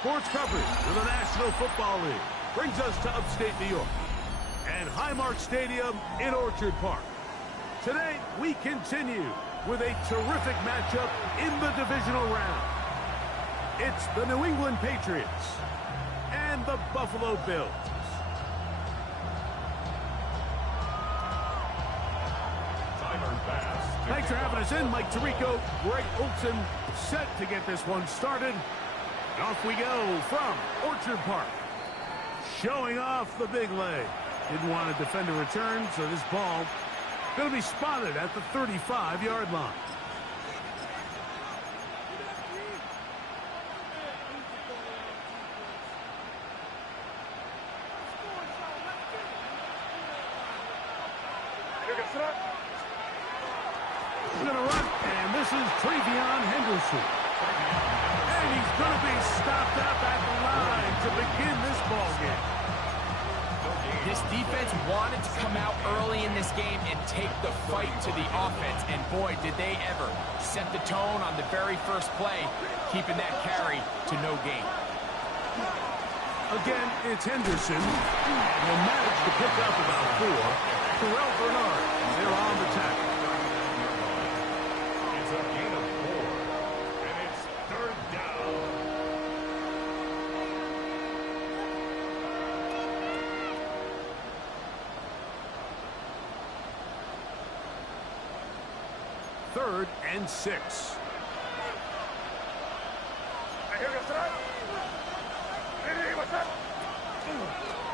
Sports coverage of the National Football League brings us to upstate New York and Highmark Stadium in Orchard Park. Today, we continue with a terrific matchup in the divisional round. It's the New England Patriots and the Buffalo Bills. Thanks for having us in, Mike Tirico, Greg Olson, set to get this one started. And off we go from Orchard Park. Showing off the big leg. Didn't want to defend a return, so this ball going to be spotted at the 35-yard line. Going to run, and this is Travion Henderson. And he's going to be stopped up at the line to begin this ball game. This defense wanted to come out early in this game and take the fight to the offense, and boy, did they ever. Set the tone on the very first play, keeping that carry to no gain. Again, it's Henderson. He'll manage to pick up about 4. Terrell Bernard, they're on the tackle. It's a gain of 4, and it's 3rd down. Third and 6.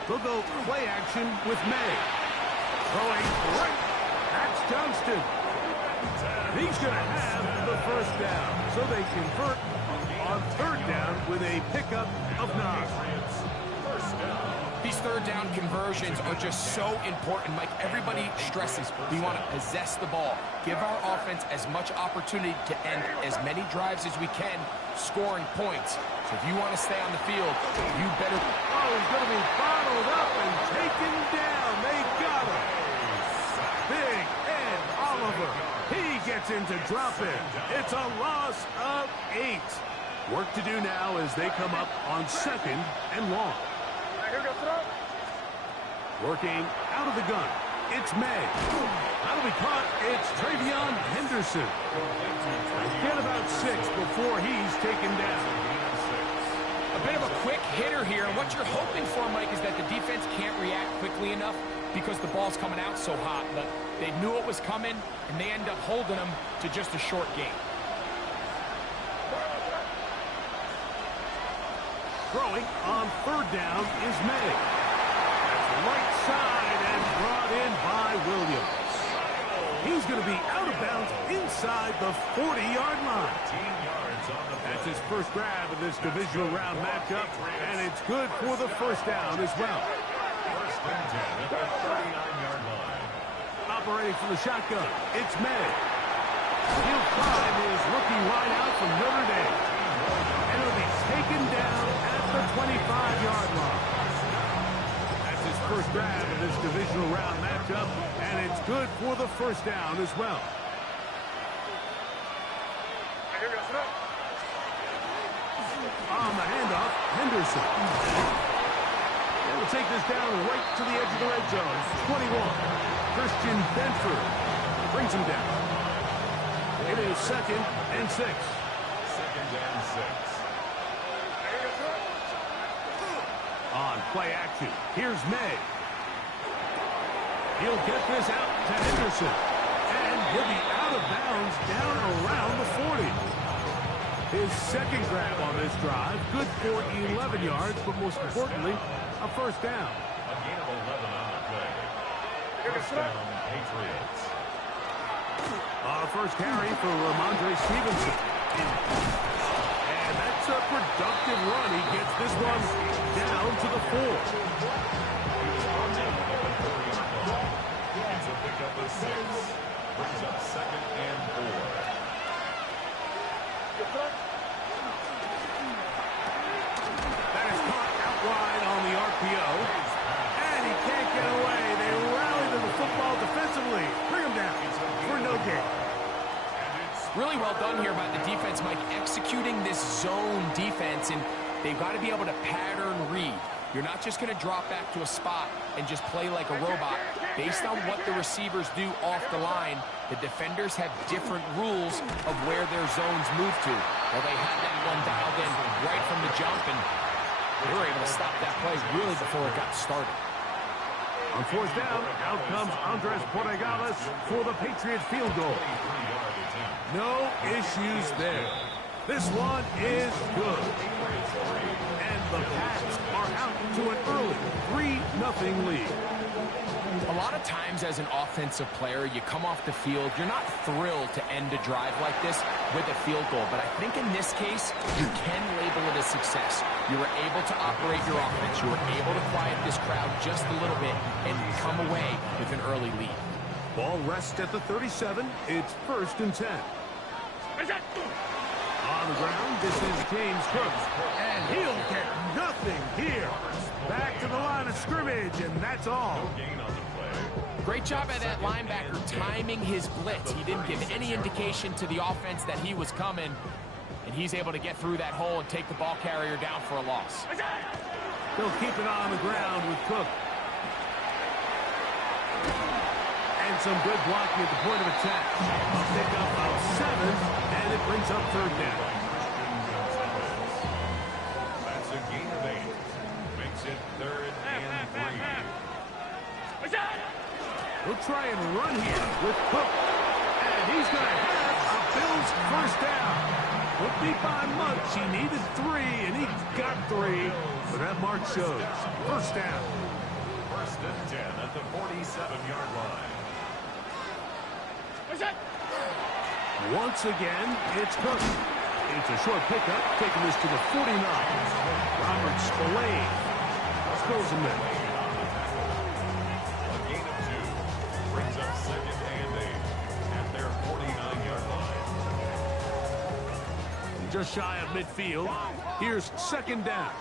They'll go play action with May. Throwing right. That's Johnston. He's going to have the 1st down. So they convert on 3rd down with a pickup of 9. These 3rd down conversions are just so important, Mike. Everybody stresses we want to possess the ball, give our offense as much opportunity to end as many drives as we can, scoring points. So if you want to stay on the field, you better... Oh, he's going to be bottled up and taken down. They got him. Big Ed Oliver. He gets into drop in. It's a loss of 8. Work to do now as they come up on 2nd and long. Working out of the gun. It's May. That'll be caught. It's Travion Henderson. Get about 6 before he's taken down. A bit of a quick hitter here, and what you're hoping for, Mike, is that the defense can't react quickly enough because the ball's coming out so hot. But they knew it was coming, and they end up holding them to just a short gain. Throwing on 3rd down is May. That's right side and brought in by Williams. He's going to be out of bounds inside the 40-yard line. That's his first grab of this divisional round matchup, and it's good for the 1st down as well. 1st and 10 at the 39-yard line. Operating from the shotgun, it's May. He'll find his rookie wideout from Notre Dame. And it'll be taken down at the 25-yard line. That's his first grab of this divisional round matchup, and it's good for the 1st down as well. On the handoff, Henderson. And we'll take this down right to the edge of the red zone. 21. Christian Benford brings him down. It is 2nd and 6. 2nd and 6. On play action, here's May. He'll get this out to Henderson. And he'll be out of bounds down around the 40. His 2nd grab on this drive, good for 11 yards, but most importantly, a 1st down. A gain of 11 on the play. 1st down, Patriots. First carry for Ramondre Stevenson. And that's a productive run. He gets this one down to the 4. It's a pickup of 6. Brings up 2nd and 4. That is caught out wide on the RPO. And he can't get away. They rally to the football defensively. Bring him down for no gain. Really well done here by the defense, Mike, executing this zone defense. And They've got to be able to pattern read. You're not just going to drop back to a spot and just play like a robot. Based on what the receivers do off the line, the defenders have different rules of where their zones move to. Well, they had that one dialed in right from the jump, and they were able to stop that play really before it got started. On fourth down, out comes Andres Porregales for the Patriots field goal. No issues there. This one is good. And the Pats are out to an early 3-0 lead. A lot of times as an offensive player, you come off the field, you're not thrilled to end a drive like this with a field goal. But I think in this case, you can label it a success. You were able to operate your offense. You were able to quiet this crowd just a little bit and come away with an early lead. Ball rests at the 37. It's 1st and 10. On the ground, this is James Cook. And he'll get nothing here. Back to the line of scrimmage, and that's all. Great job by that linebacker timing his blitz. He didn't give any indication to the offense that he was coming, and he's able to get through that hole and take the ball carrier down for a loss. They'll keep it on the ground with Cook. And some good blocking at the point of attack. A pickup of 7, and it brings up 3rd down. That's a gain of 8. Makes it 3rd and 3. He'll try and run here with Cook. And he's going to have a Bills 1st down. Won't be by much. He needed 3, and he got 3. But that mark shows. 1st down. 1st and 10 at the 47-yard line. Once again, it's Cook. It's a short pickup, taking this to the 49. Robert Spillane spills him there. A gain of 2 brings up 2nd and 8 at their 49-yard line. Just shy of midfield. Here's 2nd down.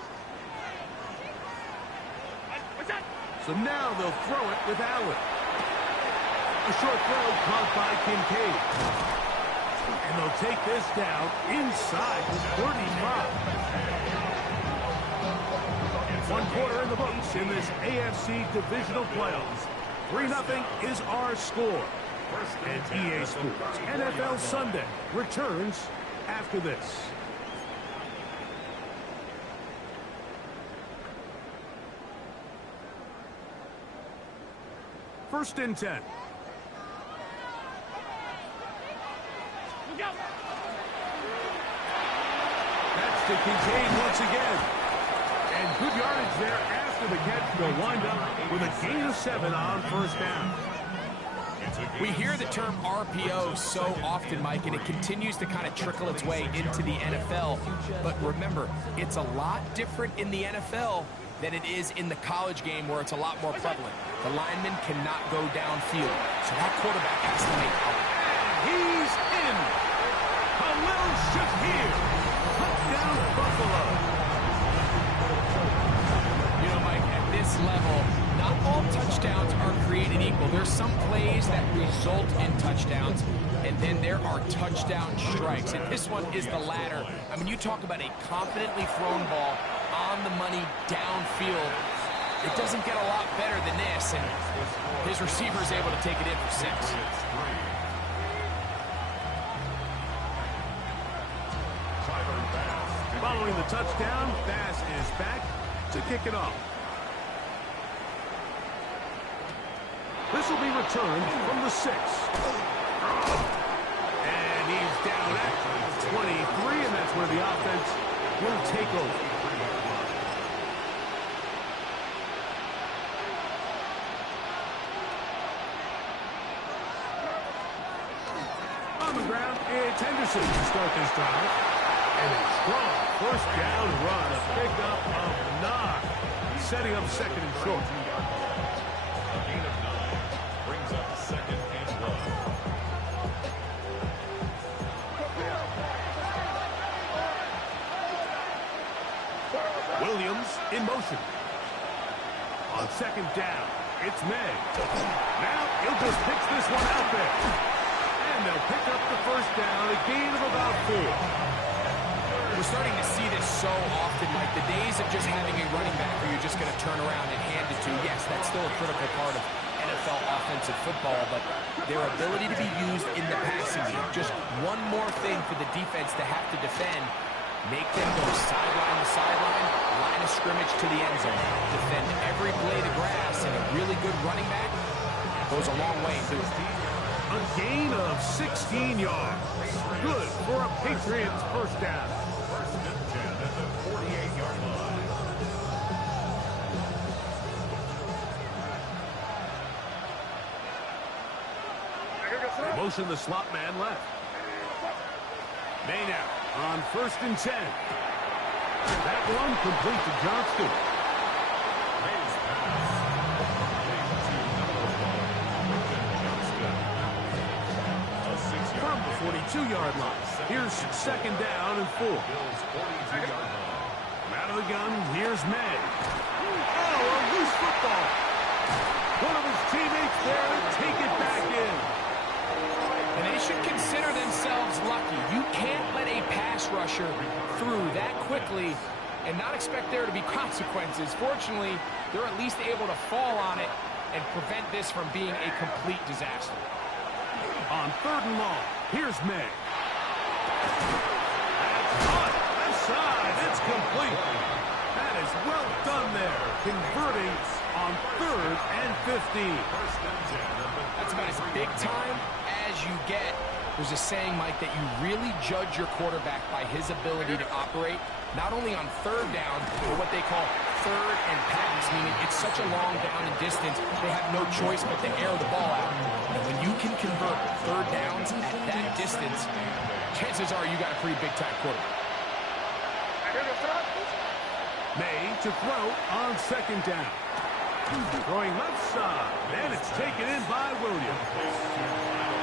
So now they'll throw it with Allen. A short throw caught by Kincaid. And they'll take this down inside the 35. 1 quarter in the books in this AFC divisional playoffs. 3-0 is our score. And EA Sports NFL Sunday returns after this. First and 10. That's to Kincaid once again. And good yardage there after the catch. They'll wind up with a gain of 7 on 1st down. We hear the term RPO so often, Mike, and it continues to kind of trickle its way into the NFL. But remember, it's a lot different in the NFL than it is in the college game where it's a lot more prevalent. The lineman cannot go downfield, so that quarterback has to make a... He's in. A little shift here. Touchdown, Buffalo. You know, Mike, at this level, not all touchdowns are created equal. There's some plays that result in touchdowns, and then there are touchdown strikes. And this one is the latter. I mean, you talk about a confidently thrown ball on the money downfield. It doesn't get a lot better than this, and his receiver is able to take it in for 6. Following the touchdown, Bass is back to kick it off. This will be returned from the 6. And he's down at 23, and that's where the offense will take over. On the ground, it's Henderson to start this drive. And a strong 1st down run, a pickup of 9, setting up 2nd and short. A gain of 9 brings up 2nd and 1. Williams in motion. On 2nd down, it's May. Now he'll just pitch this one out there. And they'll pick up the 1st down, a gain of about 4. We're starting to see this so often, like the days of just having a running back who you're just going to turn around and hand it to. Yes, that's still a critical part of NFL offensive football, but their ability to be used in the passing game. Just one more thing for the defense to have to defend. Make them go sideline to sideline, line of scrimmage to the end zone. Defend every blade of grass, and a really good running back goes a long way into it. A gain of 16 yards. Good for a Patriots first down. First and 10 at the 48-yard line. They motion the slot man left. May now on first and 10. That one complete to Johnston. May's pass. From the 42-yard line. Here's second down and 4. Bills 42-yard line. Out of the gun, here's May. Oh, a loose football. One of his teammates there to take it back in. And they should consider themselves lucky. You can't let a pass rusher through that quickly and not expect there to be consequences. Fortunately, they're at least able to fall on it and prevent this from being a complete disaster. On third and long, here's May. That's caught. Left side. It's complete. That is well done there. Converting on third and 15. First and 10. That's about as big time as you get. There's a saying, Mike, that you really judge your quarterback by his ability to operate, not only on third down, but what they call third and pass, meaning it's such a long down and distance, they have no choice but to air the ball out. And when you can convert third downs at that distance, chances are you got a pretty big-time quarterback. May to throw on second down. Throwing left side, and it's taken in by Williams.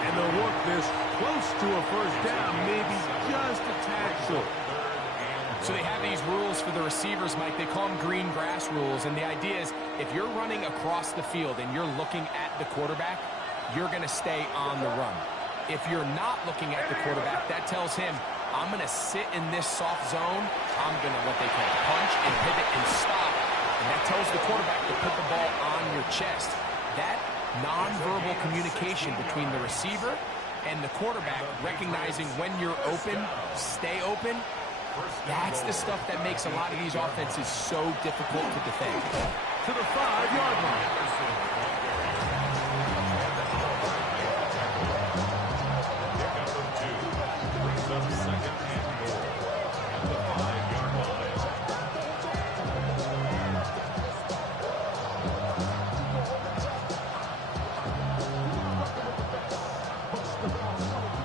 And they'll work this close to a first down, maybe just a tad short. So they have these rules for the receivers, Mike. They call them green grass rules, and the idea is if you're running across the field and you're looking at the quarterback, you're going to stay on the run. If you're not looking at the quarterback, that tells him, I'm going to sit in this soft zone. I'm going to, what they call, punch and pivot and stop. And that tells the quarterback to put the ball on your chest. That nonverbal communication between the receiver and the quarterback, recognizing when you're open, stay open, that's the stuff that makes a lot of these offenses so difficult to defend. To the 5-yard line.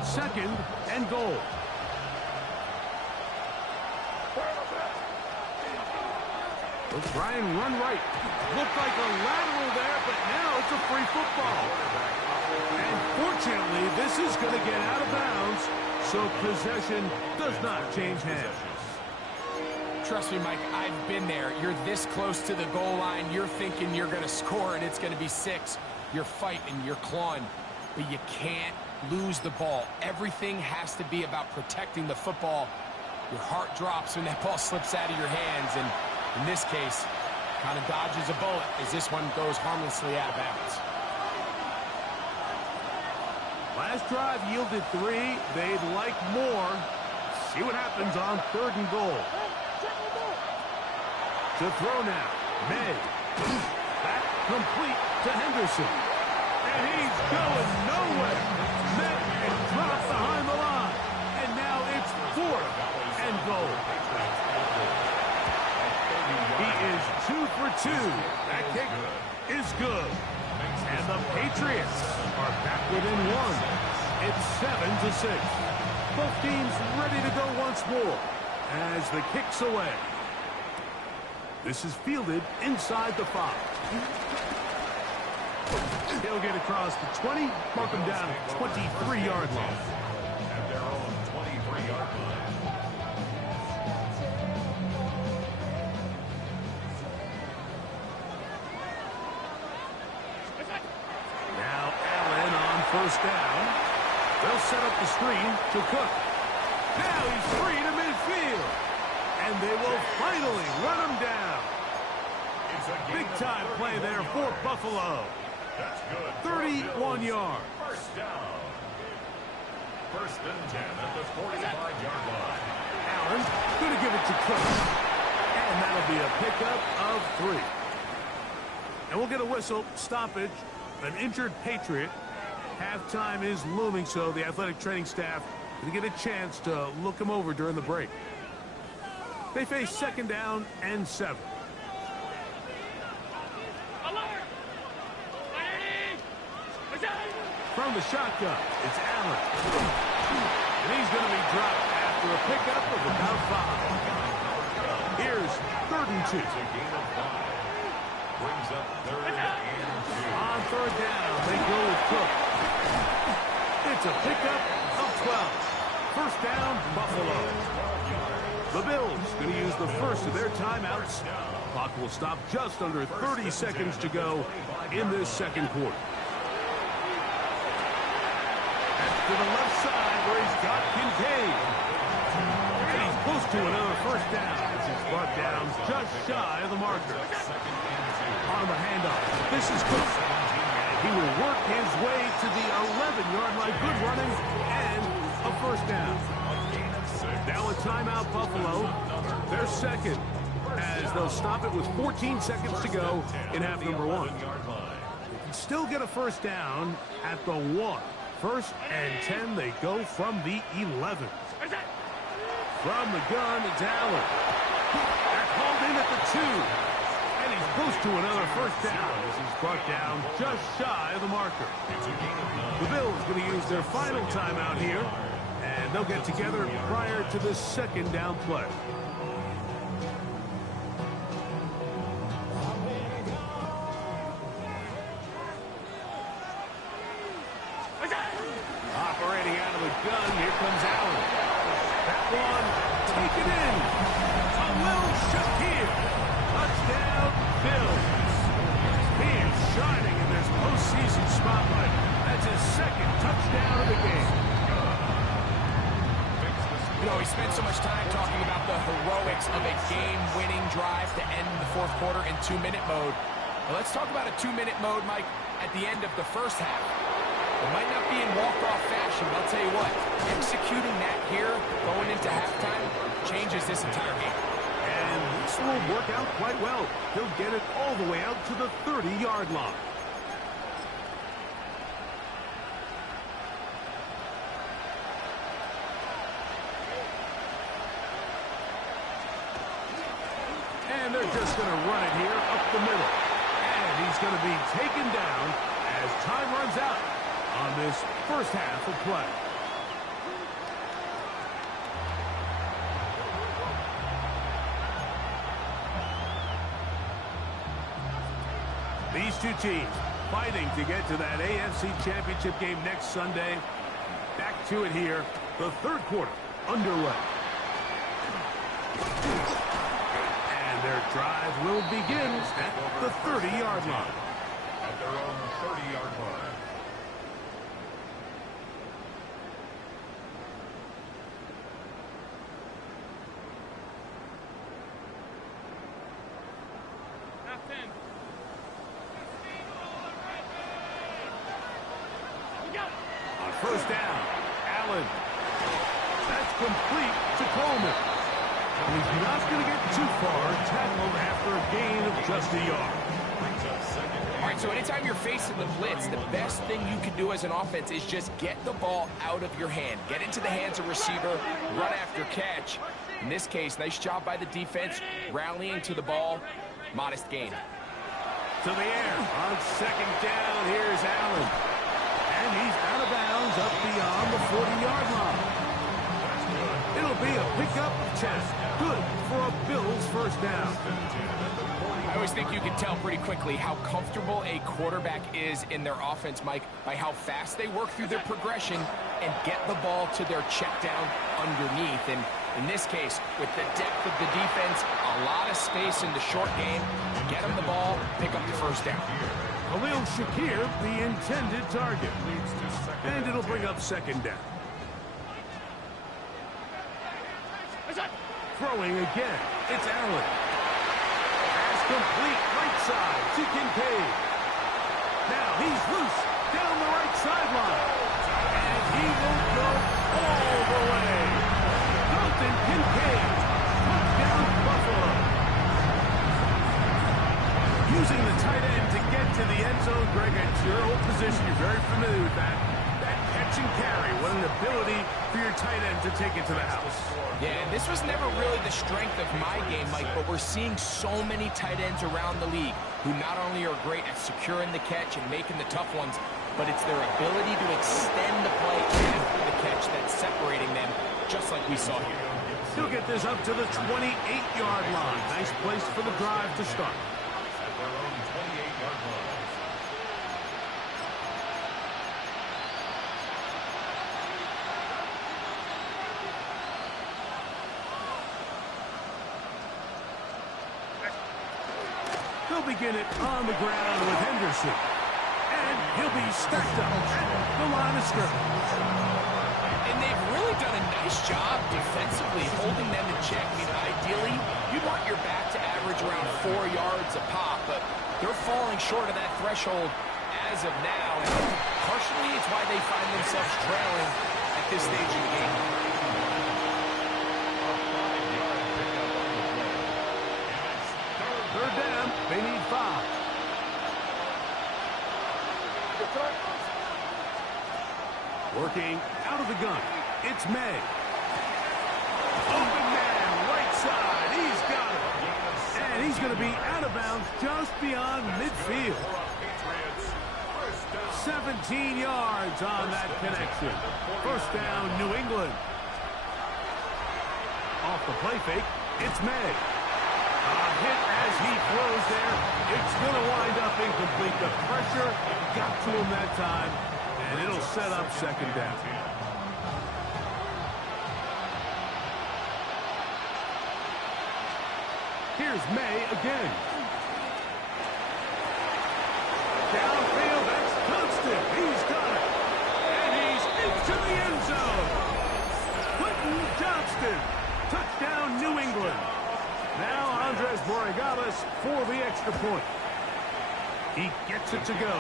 Second and goal. They'll try and run right. Looked like a lateral there, but now it's a free football. And fortunately, this is going to get out of bounds, so possession does not change hands. Trust me, Mike, I've been there. You're this close to the goal line. You're thinking you're going to score, and it's going to be 6. You're fighting, you're clawing, but you can't lose the ball. Everything has to be about protecting the football. Your heart drops when that ball slips out of your hands, and in this case, kind of dodges a bullet as this one goes harmlessly out of bounds. Last drive yielded 3. They'd like more. See what happens on third and goal. To throw now, May. That complete to Henderson. And he's going nowhere. Met and dropped behind the line. And now it's fourth and goal. He is 2 for 2. That kick is good. And the Patriots are back within 1. It's 7-6. Both teams ready to go once more as the kick's away. This is fielded inside the 5. He'll get across the 20, mark him down at 23-yard line. At their own 23-yard line. Now Allen on first down. They'll set up the screen to Cook. Now he's free to midfield. And they will finally run him down. Big-time play there for Buffalo. That's good. 31 yards. First down. First and 10 at the 45-yard line. Allen going to give it to Cook. And that'll be a pickup of 3. And we'll get a whistle, stoppage, an injured Patriot. Halftime is looming, so the athletic training staff going to get a chance to look him over during the break. They face second down and 7. From the shotgun, it's Allen. And he's going to be dropped after a pickup of about 5. Here's 3rd and 2. It's a gain of 5. Brings up 3rd and 2. On 3rd down, they go with Cook. It's a pickup of 12. First down, Buffalo. The Bills going to use the first of their timeouts. Clock will stop just under 30 seconds to go in this second quarter. To the left side where he's got Kincaid. And he's close to another first down. He's brought down just shy of the marker. On the handoff, this is Cook. And he will work his way to the 11-yard line. Good running and a first down. Now a timeout, Buffalo. They're second as they'll stop it with 14 seconds to go in half number 1. They can still get a first down at the 1. First and 10, they go from the 11. From the gun, it's Allen. They're called in at the 2. And he's close to another first down as he's brought down just shy of the marker. The Bills going to use their final timeout here, and they'll get together prior to the second down play. Operating out of the gun, here comes Allen. That one, taken in. Will Shakir. Touchdown, Bills. He is shining in this postseason spotlight. That's his second touchdown of the game. You know, we spent so much time talking about the heroics of a game-winning drive to end the fourth quarter in 2-minute mode. Well, let's talk about a 2-minute mode, Mike, at the end of the first half. It might not be in walk-off fashion, but I'll tell you what, executing that here, going into halftime, changes this entire game. And this will work out quite well. He'll get it all the way out to the 30-yard line. And they're just going to run it here up the middle. And he's going to be taken down as time runs out on this first half of play. These two teams fighting to get to that AFC Championship game next Sunday. Back to it here, the third quarter underway. And their drive will begin at the 30-yard line. At their own 30-yard line. On first down, Allen. That's complete to Coleman. And he's not going to get too far, tackled after a gain of just a yard. All right, so anytime you're facing the blitz, the best thing you can do as an offense is just get the ball out of your hand. Get into the hands of receiver, run after catch. In this case, nice job by the defense, rallying to the ball. Modest gain. To the air on second down, here's Allen. And he's out of bounds up beyond the 40-yard line. It'll be a pickup of 10. Good for a Bills first down. I always think you can tell pretty quickly how comfortable a quarterback is in their offense, Mike, by how fast they work through their progression and get the ball to their check down underneath. And in this case, with the depth of the defense, a lot of space in the short game, get them the ball, pick up the first down. Khalil Shakir, the intended target. And it'll bring up second down. Throwing again. It's Allen. Pass complete. Right side to Kincaid. Now he's loose down the right sideline. And he will go all the way. Dalton Kincaid. Touchdown, Buffalo. Using the tight end to get to the end zone, Greg, it's your old position. You're very familiar with that. That catch and carry. What an ability for your tight end to take it to the house. Yeah, and this was never really the strength of my game, Mike, but we're seeing so many tight ends around the league who not only are great at securing the catch and making the tough ones, but it's their ability to extend the play after the catch that's separating them, just like we saw here. He'll get this up to the 28-yard line. Nice place for the drive to start. At their own 28-yard line. He'll begin it on the ground with Henderson. And he'll be stacked up at the line of scrimmage. And they've really done a nice job defensively holding them in check. I mean, ideally, you'd want your back to average around 4 yards a pop, but they're falling short of that threshold as of now. And partially, it's why they find themselves trailing at this stage of the game. Third down, they need 5. Working out of the gun, it's May. Open man, right side, he's got it. And he's going to be out of bounds just beyond midfield. 17 yards on that connection. First down, New England. Off the play fake, it's May. A hit as he throws there. It's going to wind up incomplete. The pressure got to him that time, and it'll set up second down. Here's May again. Downfield, that's Constant. He's got it. And he's into the end zone. Quentin Johnston. Touchdown, New England. Now Andres Borregales for the extra point. He gets it to go,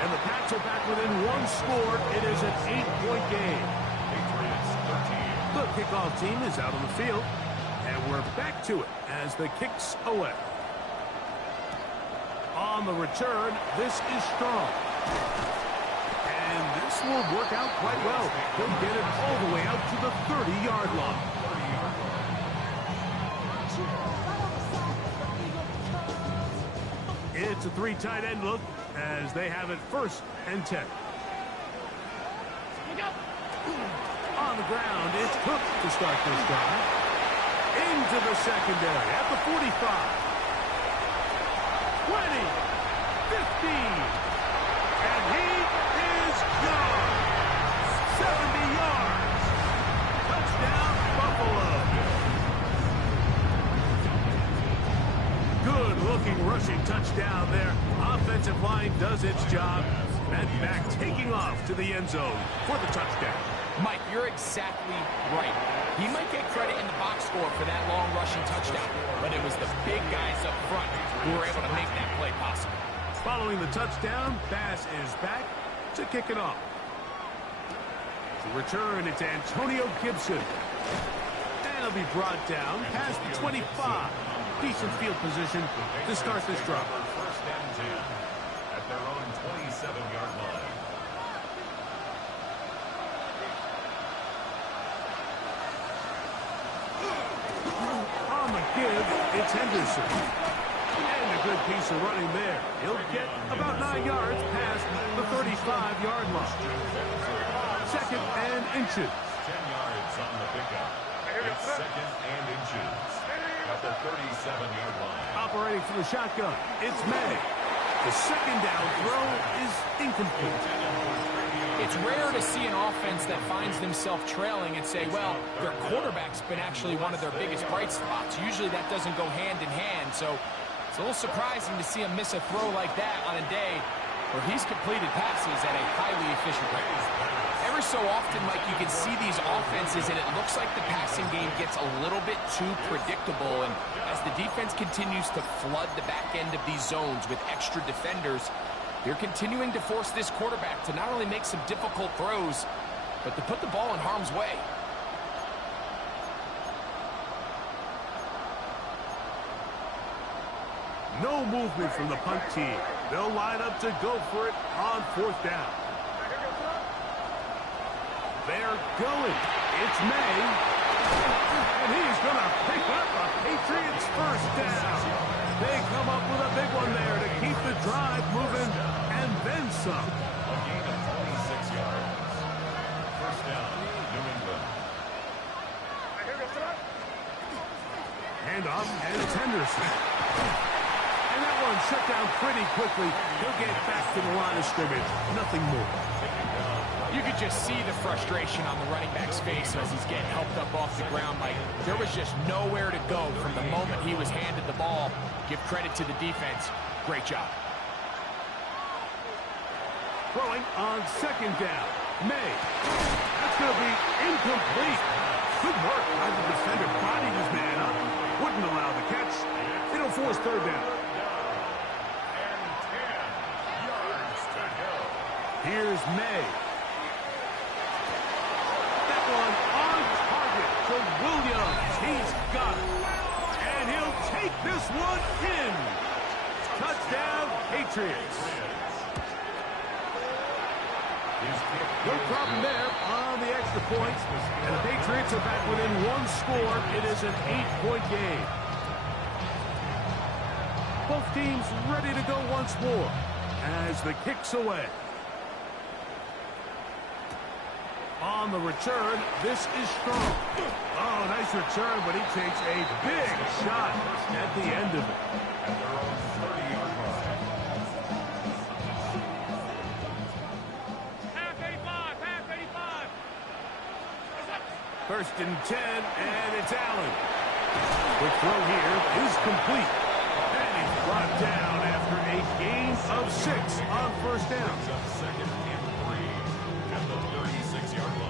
and the Pats are back within 1 score. It is an 8-point game. The kickoff team is out on the field, and we're back to it as the kick's away. On the return, this is strong. And this will work out quite well. He'll get it all the way out to the 30-yard line. It's a 3 tight end look as they have it 1st and 10. On the ground, it's Cook to start this drive. Into the secondary at the 45. 20. 15. And he is gone. 70 yards. Touchdown, Buffalo. Good-looking rushing touchdown there. Offensive line does its job. And back taking off to the end zone for the touchdown. Mike, you're exactly right. He might get credit in the box score for that long rushing touchdown, but it was the big guys up front who were able to make that play possible. Following the touchdown, Bass is back to kick it off. To return, it's Antonio Gibson. And he'll be brought down past the 25. Decent field position to start this drive. First and 10 at their own 27-yard line. On the give, it's Henderson. And a good piece of running there. He'll get about 9 yards past the 35-yard line. 2nd and inches. 10 yards on the pickup. It's 2nd and inches at the 37-yard line. Operating from the shotgun, it's May. The 2nd down throw is incomplete. It's rare to see an offense that finds themselves trailing and say, well, their quarterback's been actually one of their biggest bright spots. Usually that doesn't go hand in hand, so it's a little surprising to see him miss a throw like that on a day where he's completed passes at a highly efficient rate. Every Every so often, Mike, you can see these offenses, and it looks like the passing game gets a little bit too predictable. And as the defense continues to flood the back end of these zones with extra defenders, they're continuing to force this quarterback to not only make some difficult throws, but to put the ball in harm's way. No movement from the punt team. They'll line up to go for it on 4th down. They're going. It's May. And he's going to pick up a Patriots first down. They come up with a big one there to keep the drive moving and then some. A gain of 26 yards. First down, New England. Hand off, and it's Henderson. And that one shut down pretty quickly. He'll get back to the line of scrimmage. Nothing more. You could just see the frustration on the running back's face as he's getting helped up off the ground. Like, there was just nowhere to go from the moment he was handed the ball. Give credit to the defense. Great job. Throwing on 2nd down. May. That's going to be incomplete. Good work by the defender. Bodied his man up. Wouldn't allow the catch. It'll force 3rd down. And 10 yards to go. Here's May. That one on target to Williams. He's got it. And he'll take this one in. Touchdown, Patriots. No problem there on the extra points. And the Patriots are back within 1 score. It is an 8-point game. Both teams ready to go once more as the kick's away. On the return, this is strong. Oh, nice return, but he takes a big shot at the end of it. At their own 30-yard line. Half 85. 1st and 10, and it's Allen. The throw here is complete. And he's brought down after a gain of 6 on 1st down. Up 2nd and 3 at the 36-yard line.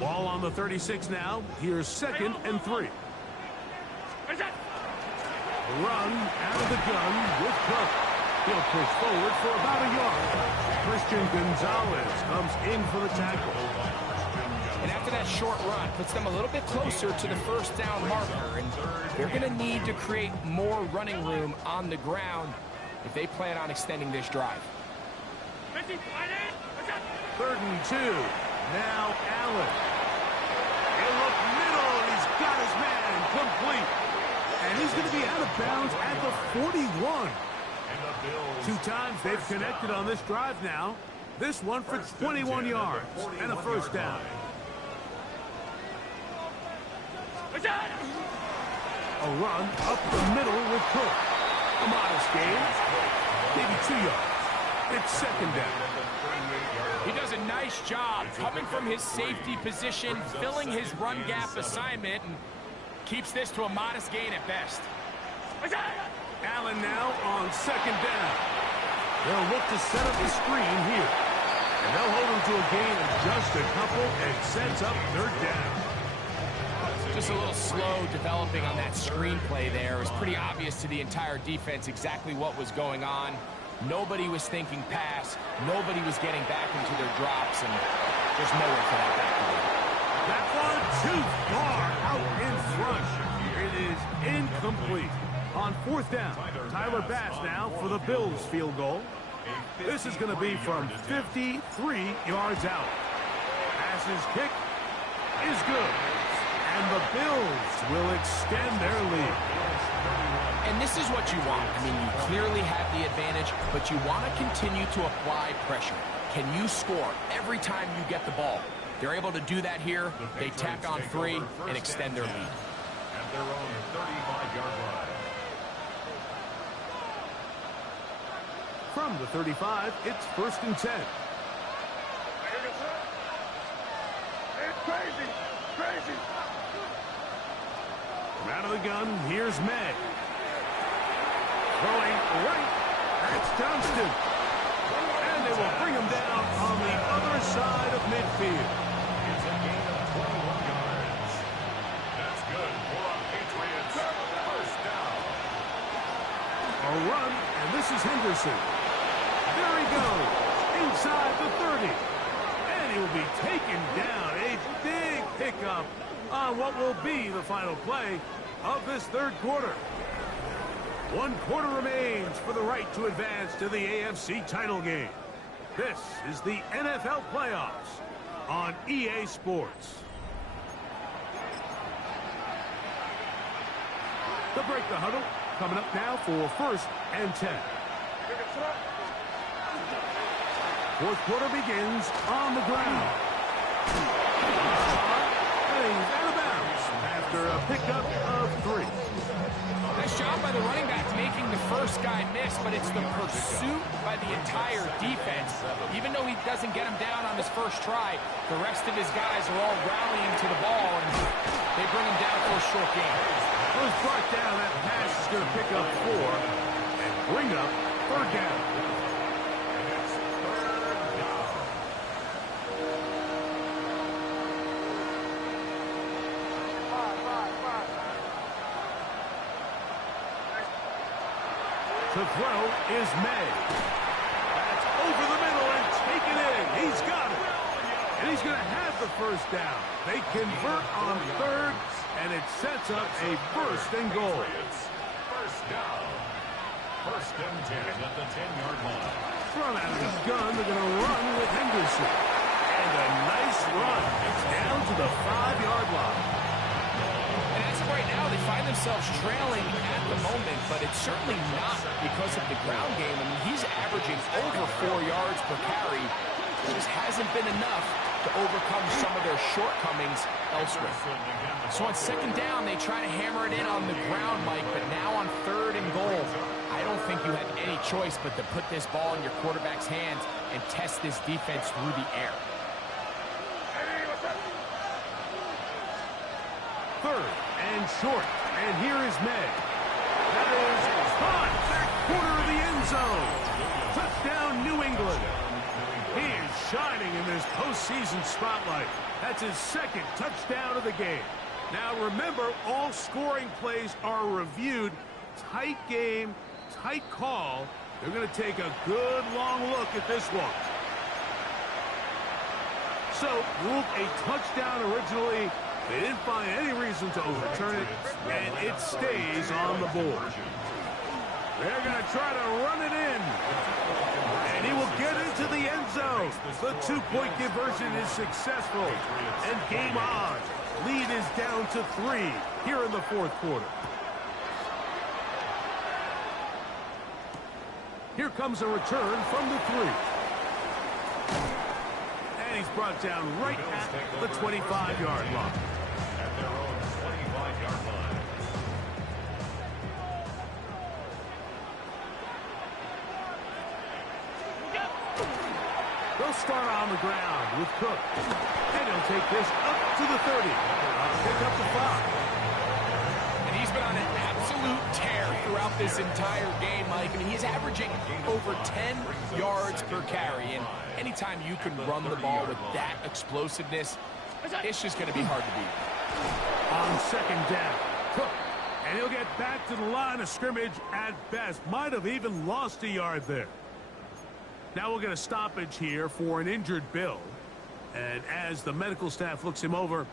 Ball on the 36 now. Here's 2nd and 3. Run out of the gun with Cook. He'll push forward for about a yard. Christian Gonzalez comes in for the tackle. And after that short run, puts them a little bit closer to the 1st down marker. And they're going to need to create more running room on the ground if they plan on extending this drive. 3rd and 2. Now Allen. He'll look middle. He's got his man complete. And he's going to be out of bounds at the 41. 2 times they've connected on this drive now. This one for 21 yards and a 1st down. A run up the middle with Cook. A modest gain. Maybe 2 yards. It's 2nd down. He does a nice job coming from his safety position, filling his run gap assignment, and keeps this to a modest gain at best. Allen now on 2nd down. They'll look to set up the screen here. And they'll hold him to a gain of just a couple and sets up 3rd down. Just a little slow developing on that screenplay there. It was pretty obvious to the entire defense exactly what was going on. Nobody was thinking pass. Nobody was getting back into their drops, and just nowhere for that back to go. That one too far out in front. It is incomplete. On 4th down, Tyler Bass now for the Bills field goal. This is going to be from 53 yards out. Pass's kick is good. And the Bills will extend their lead. And this is what you want. I mean, you clearly have the advantage, but you want to continue to apply pressure. Can you score every time you get the ball? They're able to do that here. They tack on 3 and extend their lead. At their own 35-yard line. From the 35, it's 1st and 10. It's crazy. From out of the gun, here's May. Throwing right. That's Johnston. And they will bring him down on the other side of midfield. It's a gain of 21 yards. That's good for a Patriots first down. A run, and this is Henderson. There he goes, inside the 30. And he will be taken down. A big pickup on what will be the final play of this third quarter. 1 quarter remains for the right to advance to the AFC title game. This is the NFL playoffs on EA Sports. They'll break the huddle. Coming up now for 1st and 10. Fourth quarter begins on the ground. And he's out of bounds after a pickup of 3. Nice job by the running back making the first guy miss, but it's the pursuit by the entire defense. Even though he doesn't get him down on his first try, the rest of his guys are all rallying to the ball, and they bring him down for a short game. Well, he's brought down. That pass is going to pick up 4 and bring up 3rd down. To throw is May. That's over the middle and taken in. He's got it. And he's going to have the first down. They convert on 3rd, and it sets up a 1st and goal. First down. 1st and 10 at the 10-yard line. Thrown out of his gun. They're going to run with Henderson. And a nice run. It's down to the 5-yard line. And as of right now, they find themselves trailing at the moment, but it's certainly not because of the ground game. I mean, he's averaging over 4 yards per carry. It just hasn't been enough to overcome some of their shortcomings elsewhere. So on 2nd down, they try to hammer it in on the ground, Mike, but now on 3rd and goal, I don't think you have any choice but to put this ball in your quarterback's hands and test this defense through the air. 3rd and short. And here is May. That is caught. Back corner of the end zone. Touchdown, New England. He is shining in this postseason spotlight. That's his 2nd touchdown of the game. Now remember, all scoring plays are reviewed. Tight game, tight call. They're going to take a good long look at this one. So, ruled a touchdown originally. They didn't find any reason to overturn it, and it stays on the board. They're going to try to run it in. And he will get into the end zone. The 2-point conversion is successful. And game on. Lead is down to 3 here in the 4th quarter. Here comes a return from the 3. And he's brought down right at the 25-yard line. At their own 25-yard line. They'll start on the ground with Cook. And he'll take this up to the 30. Pick up the 5. And he's been on an absolute tear throughout this entire game, Mike. I mean, he's averaging over 10 yards per carry. And anytime you can run the ball with that explosiveness, it's just going to be hard to beat. On 2nd down, Cook. And he'll get back to the line of scrimmage at best. Might have even lost a yard there. Now we'll get a stoppage here for an injured Bill. And as the medical staff looks him over,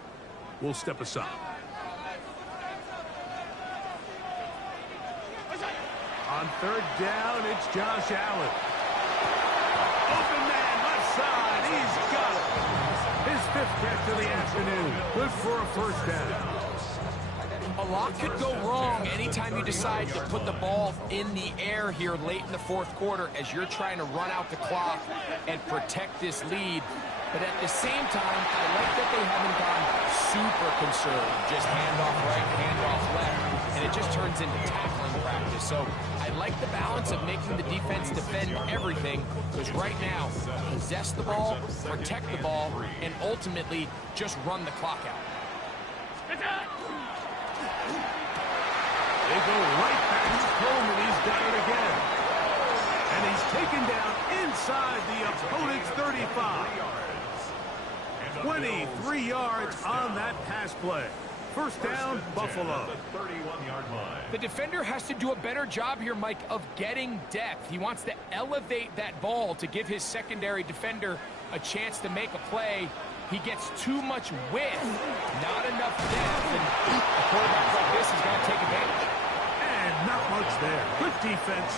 we'll step aside. On 3rd down, it's Josh Allen. Open man, left side. He's got it. His 5th catch of the afternoon. Good for a 1st down. A lot could go wrong anytime you decide to put the ball in the air here late in the 4th quarter as you're trying to run out the clock and protect this lead. But at the same time, I like that they haven't gone super conservative. Just handoff right, handoff left, and it just turns into tackling practice. So I like the balance of making the defense defend everything, because right now, possess the ball, protect the ball, and ultimately just run the clock out. They go right back to Coleman. He's done it again. And he's taken down inside the opponent's 35. 23 yards on that pass play. First down, Buffalo. The defender has to do a better job here, Mike, of getting depth. He wants to elevate that ball to give his secondary defender a chance to make a play. He gets too much width, not enough depth, and a quarterback like this is going to take advantage. And not much there. Good defense,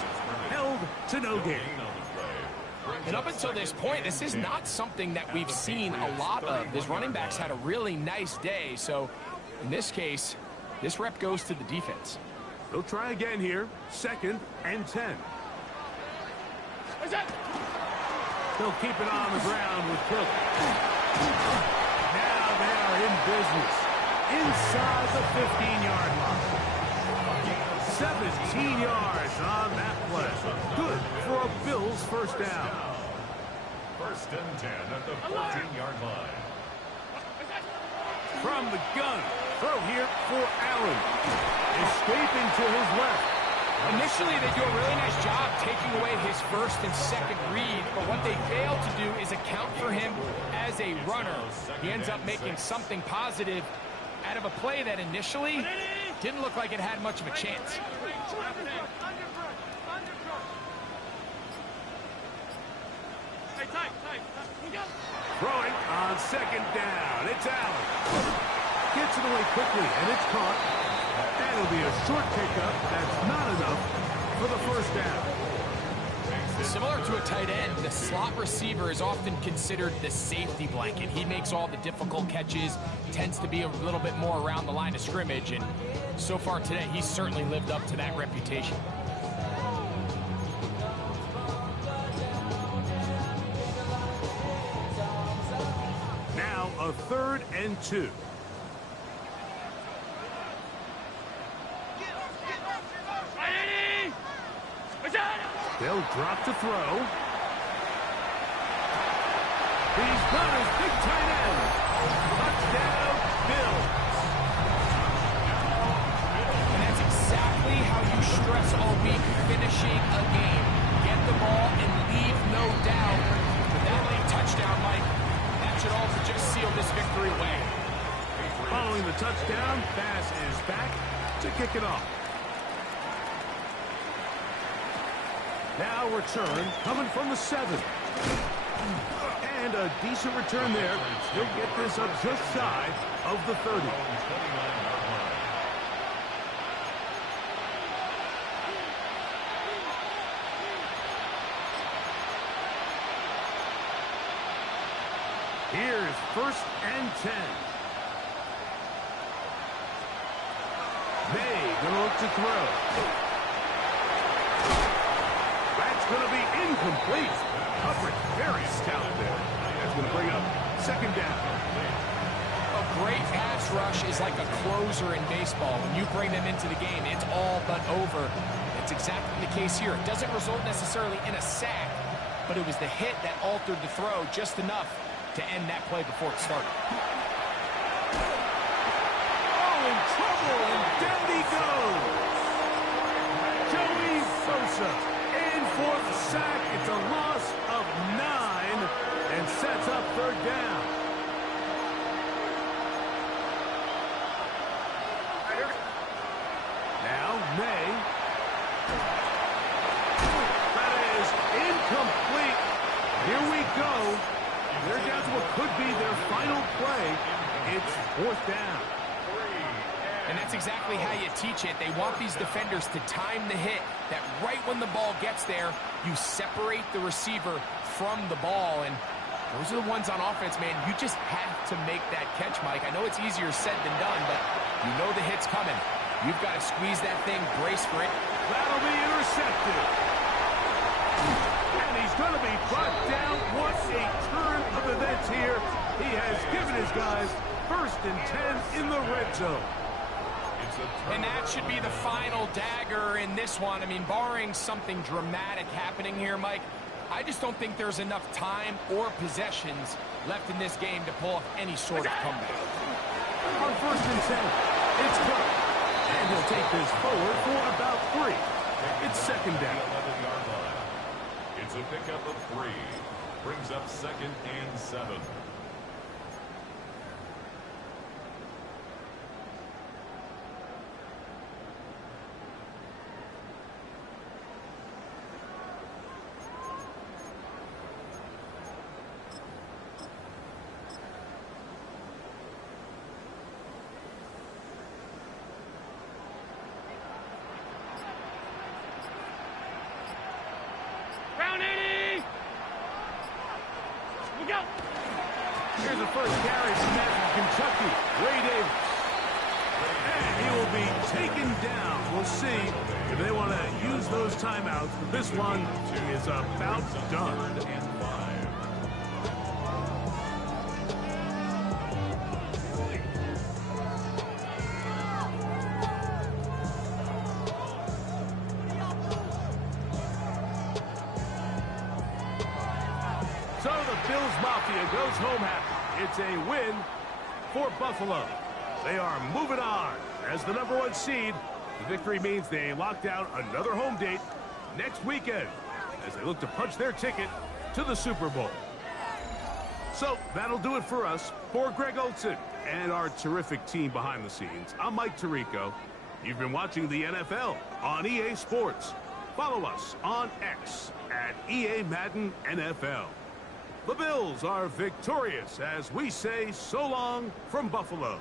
held to no gain. And up until this point, this is not something that we've seen a lot of. His running backs had a really nice day, so in this case, this rep goes to the defense. They'll try again here. 2nd and 10. They'll keep it on the ground with Cook. Now they are in business. Inside the 15-yard line. 17 yards on that play. Good for a Bills first down. 1st and 10 at the 14-yard line. From the gun. Throw here for Allen. Escaping to his left. Initially, they do a really nice job taking away his first and second read, but what they fail to do is account for him as a runner. He ends up making something positive out of a play that initially didn't look like it had much of a chance. Throwing on 2nd down. It's Allen. Gets it away quickly, and it's caught. And it'll be a short pickup. That's not enough for the first down. Similar to a tight end, the slot receiver is often considered the safety blanket. He makes all the difficult catches, tends to be a little bit more around the line of scrimmage, and so far today, he's certainly lived up to that reputation. Now a 3rd and 2. They'll drop to throw. He's got his big tight end. Touchdown, Bills. And that's exactly how you stress all week finishing a game. Get the ball and leave no doubt. With that late touchdown, Mike, that should also just seal this victory away. Following the touchdown, pass is back to kick it off. Now return coming from the 7. And a decent return there. He'll get this up just shy of the 30. Here's 1st and 10. May gonna look to throw. That's going to be incomplete. Coverage very stout there. That's going to bring up 2nd down. A great pass rush is like a closer in baseball. When you bring them into the game, it's all but over. That's exactly the case here. It doesn't result necessarily in a sack, but it was the hit that altered the throw just enough to end that play before it started. Oh, in trouble, and down he goes. Joey Bosa. For the sack, it's a loss of 9 and sets up 3rd down. Now May. That is incomplete. Here we go. They're down to what could be their final play. It's 4th down. And that's exactly how you teach it. They want these defenders to time the hit, that right when the ball gets there, you separate the receiver from the ball. And those are the ones on offense, man. You just have to make that catch, Mike. I know it's easier said than done, but you know the hit's coming. You've got to squeeze that thing, brace for it. That'll be intercepted. And he's going to be brought down. What a turn of events here. He has given his guys 1st and 10 in the red zone. And that should be the final dagger in this one. I mean, barring something dramatic happening here, Mike, I just don't think there's enough time or possessions left in this game to pull off any sort of comeback. On 1st and 10, it's Cook. And he'll take this forward for about 3. It's second down. 11-yard line. It's a pickup of 3. Brings up 2nd and 7. Round 80. We go. Here's the first carry from Kentucky, Ray Davis. And he will be taken down. We'll see if they want to use those timeouts, but this one is about done. 3rd and 5. So the Bills Mafia goes home happy. It's a win for Buffalo. They are moving on as the #1 seed. The victory means they locked down another home date next weekend as they look to punch their ticket to the Super Bowl. So that'll do it for us. For Greg Olson and our terrific team behind the scenes, I'm Mike Tirico. You've been watching the NFL on EA Sports. Follow us on X at EA Madden NFL. The Bills are victorious as we say so long from Buffalo.